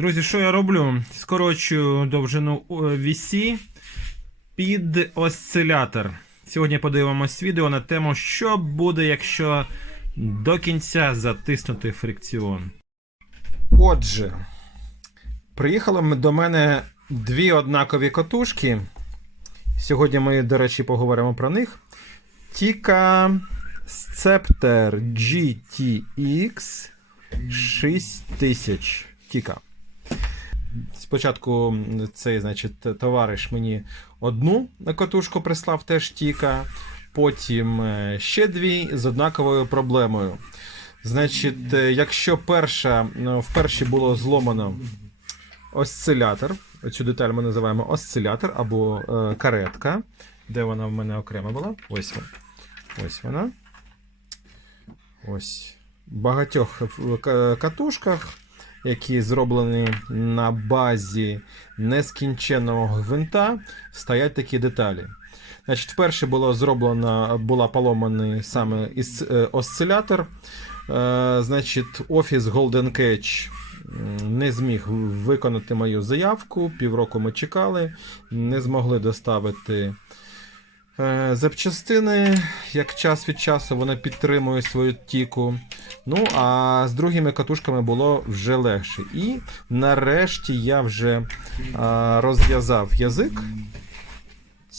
Друзі, що я роблю? Скорочую довжину вісі під осцилятор. Сьогодні подивимось відео на тему, що буде, якщо до кінця затиснути фрикціон. Отже, приїхали до мене дві однакові котушки. Сьогодні ми, до речі, поговоримо про них. Tika Scepter GTX 6000. Tika. Спочатку цей, значить, товариш мені одну котушку прислав теж Тіка, потім е, ще дві з однаковою проблемою. Значить, е, якщо перша, в першій було зломано осцилятор, цю деталь ми називаємо осцилятор або е, каретка. Де вона в мене окремо була? Ось вона. Ось вона. Ось. В багатьох катушках, які зроблені на базі нескінченного гвинта, стоять такі деталі. Значить, вперше було зроблено, була поломаний саме е, осцилятор. Е, значить, офіс Golden Catch не зміг виконати мою заявку. Півроку ми чекали, не змогли доставити запчастини. Як час від часу вона підтримує свою тіку. Ну, а з другими катушками було вже легше. І нарешті я вже е, розв'язав язик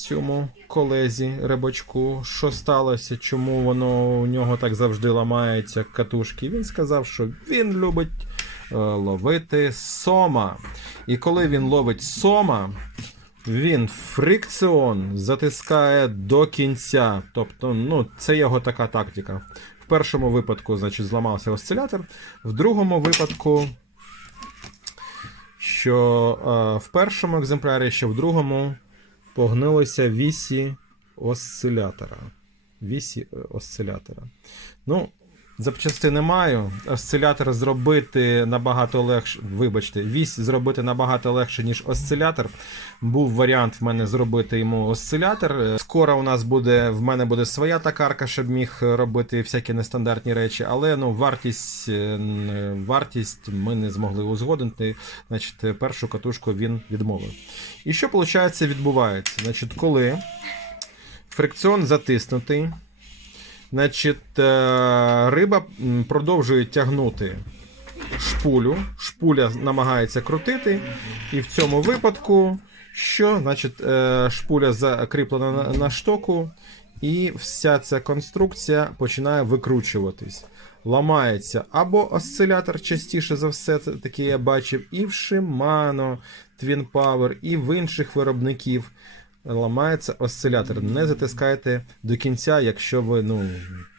цьому колезі рибачку, що сталося, чому воно у нього так завжди ламається катушки. Він сказав, що він любить е, ловити сома. І коли він ловить сома, він фрикціон затискає до кінця. Тобто, ну, це його така тактика. В першому випадку, значить, зламався осцилятор, в другому випадку. Що е, в першому екземплярі, що в другому погнилися вісі осцилятора. Вісі е, осцилятора. Ну, запчастини маю. Осцилятор зробити набагато легше. Вибачте, вісь зробити набагато легше, ніж осцилятор. Був варіант в мене зробити йому осцилятор. Е, Скоро у нас буде, в мене буде своя токарка, щоб міг робити всякі нестандартні речі, але ну, вартість, е, вартість ми не змогли узгодити. Значить, першу катушку він відмовив. І що, виходить, відбувається? Значить, коли фрикціон затиснутий, значить, е, риба продовжує тягнути шпулю, шпуля намагається крутити, і в цьому випадку, що, значить, е, шпуля закріплена на, штоку, і вся ця конструкція починає викручуватись. Ламається або осцилятор, частіше за все, це таке я бачив, і в Shimano, Twin Power, і в інших виробників. Ламається осцилятор. Не затискайте до кінця, якщо ви, ну,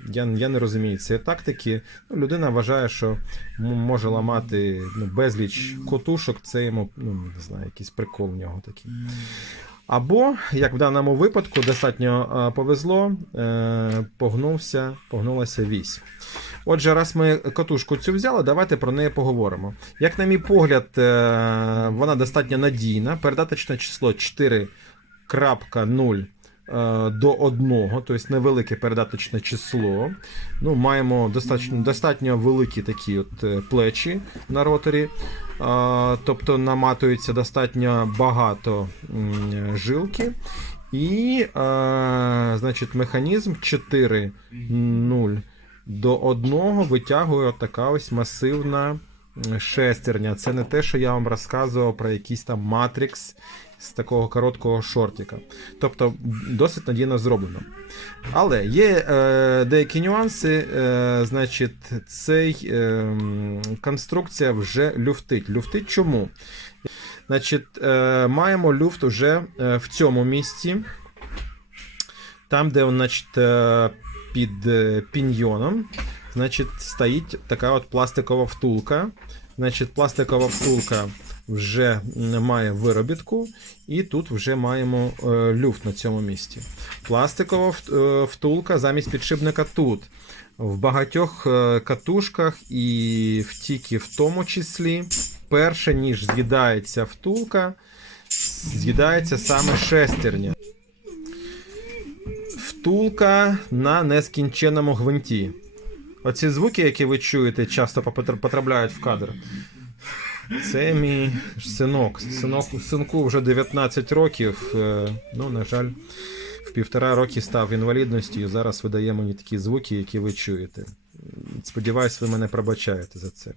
я, я не розумію цієї тактики. Ну, людина вважає, що може ламати ну, безліч котушок, це йому, ну, не знаю, якийсь прикол в нього такий. Або, як в даному випадку, достатньо повезло, е, погнувся, погнулася вісь. Отже, раз ми катушку цю взяли, давайте про неї поговоримо. Як на мій погляд, е, вона достатньо надійна. Передаточне число 4.0 е, до 1, тобто невелике передаточне число. Ну, маємо достатньо, достатньо великі такі от е, плечі на роторі. Е, Тобто наматується достатньо багато жилки. І, е, значить, механізм 4.0 до 1 витягує така ось масивна шестерня. Це не те, що я вам розказував про якийсь там матрикс з такого короткого шортика. Тобто досить надійно зроблено. Але є е, деякі нюанси. Е, значить, цей е, конструкція вже люфтить. Люфтить чому? Значить, е, маємо люфт уже е, в цьому місці. Там, де значить, е, під е, піньйоном, значить, стоїть така от пластикова втулка. Значить, пластикова втулка вже має виробітку, і тут вже маємо е, люфт на цьому місці. Пластикова е, втулка замість підшипника тут. В багатьох е, катушках і в тікі в тому числі, перше ніж з'їдається втулка, з'їдається саме шестерня. Втулка на нескінченому гвинті. Оці звуки, які ви чуєте, часто потрапляють в кадр. Це мій синок. Синок синку вже 19 років. е, Ну, на жаль, в півтора роки став інвалідністю і зараз видає мені такі звуки, які ви чуєте. Сподіваюсь, ви мене пробачаєте за це.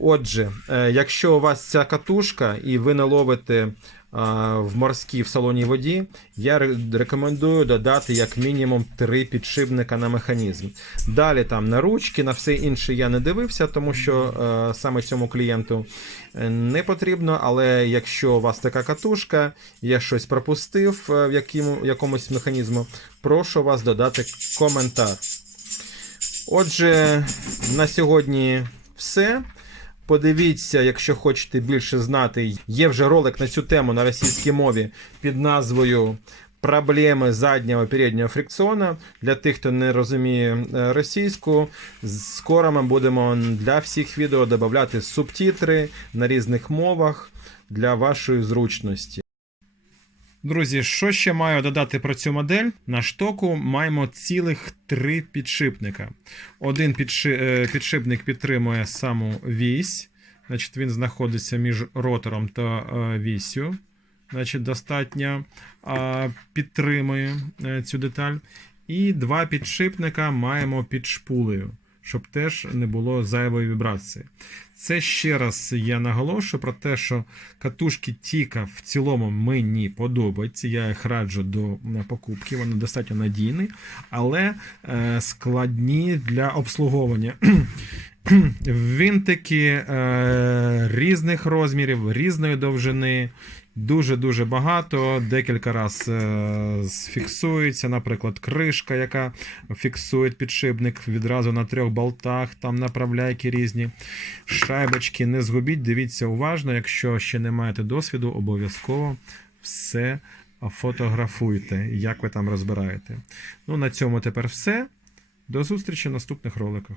Отже, е, якщо у вас ця катушка і ви не ловите в морській в солоній воді, я рекомендую додати як мінімум три підшипника на механізм. Далі там на ручки, на все інше я не дивився, тому що е, саме цьому клієнту е, не потрібно. Але якщо у вас така катушка, я щось пропустив е, в якому, якомусь механізму, прошу вас додати коментар. Отже, на сьогодні все. Подивіться, якщо хочете більше знати. Є вже ролик на цю тему на російській мові під назвою Проблеми заднього переднього фрикціона. Для тих, хто не розуміє е, російську, скоро ми будемо для всіх відео додати субтитри на різних мовах для вашої зручності. Друзі, що ще маю додати про цю модель? На штоку маємо цілих три підшипника. Один е, підшипник підтримує саму вісь, значить він знаходиться між ротором та е, вісю. Значить, достатньо підтримує е, цю деталь. І два підшипника маємо під шпулею, щоб теж не було зайвої вібрації. Це ще раз я наголошую про те, що катушки Тіка в цілому мені подобаються. Я їх раджу до е, покупки, вони достатньо надійні, але е, складні для обслуговування. Винтики е, різних розмірів, різної довжини. Дуже-дуже багато. Декілька раз е, фіксується, наприклад, кришка, яка фіксує підшипник відразу на трьох болтах, там направляйки різні. Шайбочки не згубіть, дивіться уважно. Якщо ще не маєте досвіду, обов'язково все фотографуйте, як ви там розбираєте. Ну, на цьому тепер все. До зустрічі в наступних роликах.